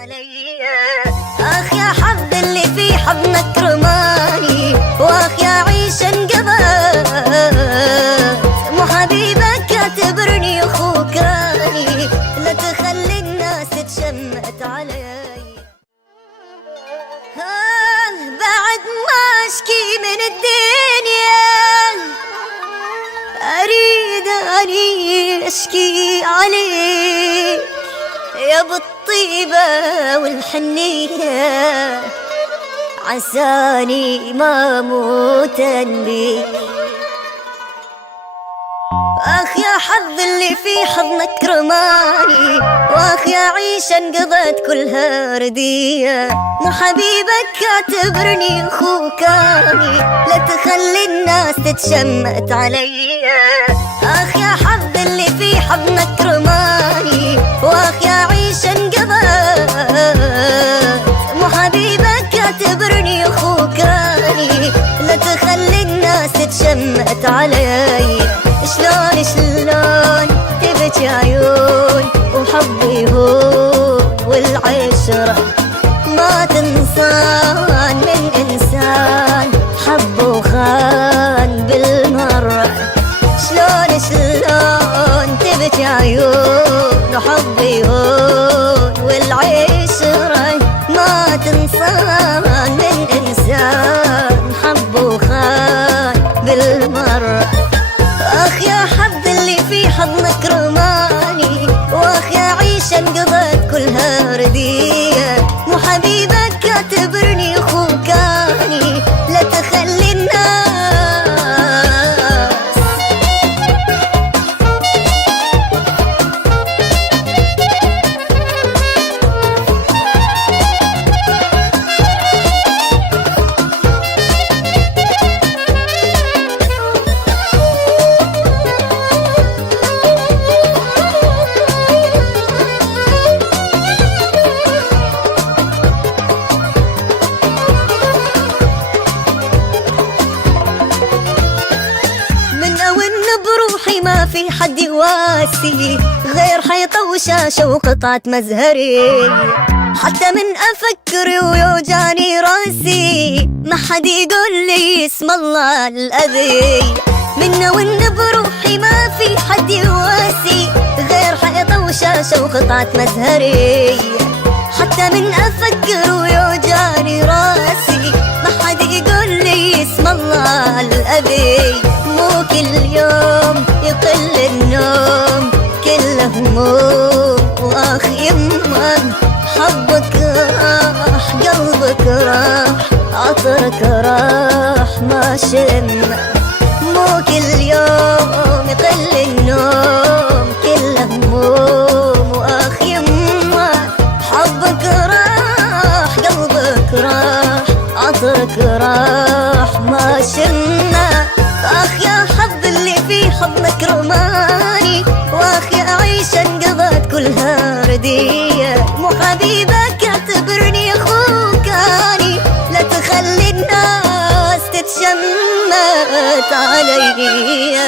علي. اخ يا حظ اللي في حضنك رماني، واخ يا عيش انقضت، مو حبيبك اعتبرني اخوكاني، لا تخلي الناس تشمت علي. بعد ما اشكي من الدنيا اريد اني اشكي عليك يا بالطيبة والحنية، عساني ما موتا بيك. اخ يا حظ اللي في حضنك رماني، واخ يا عيش انقضت كلها ردية، مو حبيبك اعتبرني اخوكاني، لا تخلي الناس تتشمت علي. اخ يا حظ اللي في حضنك رماني، واخ يا عيش انقضت، مو حبيبك اعتبرني اخوكاني، لا تخلي الناس تتشمت علي. شلون تبكي عيون وحبي هون والعشرة ما تنسان من إنسان حب وخان بالمرة. شلون تبكي عيون وحبي هون والعشرة ما تنسان من إنسان حب وخان بالمرة. اخ يا حظ اللي في حضنك رماني، واخ يا عيش انقضت كلها ردية، مو حبيبك اعتبرني اخوكاني، لا تخلي الناس بروحي ما في حد يواسي غير حيطة وشاشة وقطعة مزهري، حتى من أفكر ويوجاني راسي ما حد يقول لي اسم الله الأذي. من بروحي ما في حد يواسي غير حيطة وشاشة وقطعة مزهري، حتى من أفكر ويوجاني راسي ما حد يقول لي اسم الله الأذي. مو كل يوم يقل النوم كله هموم، واخ يمه حبك راح قلبك راح عطرك راح ما شم. مو كل يوم يقل النوم كله هموم، واخ يمه حبك راح قلبك راح عطرك راح ما شمنا. اخ يا حظ اللي في حضنك رماني، واخ يا عيش انقضت كلها ردية، مو حبيبك اعتبرني اخوكاني، لا تخلي الناس تتشمت علي.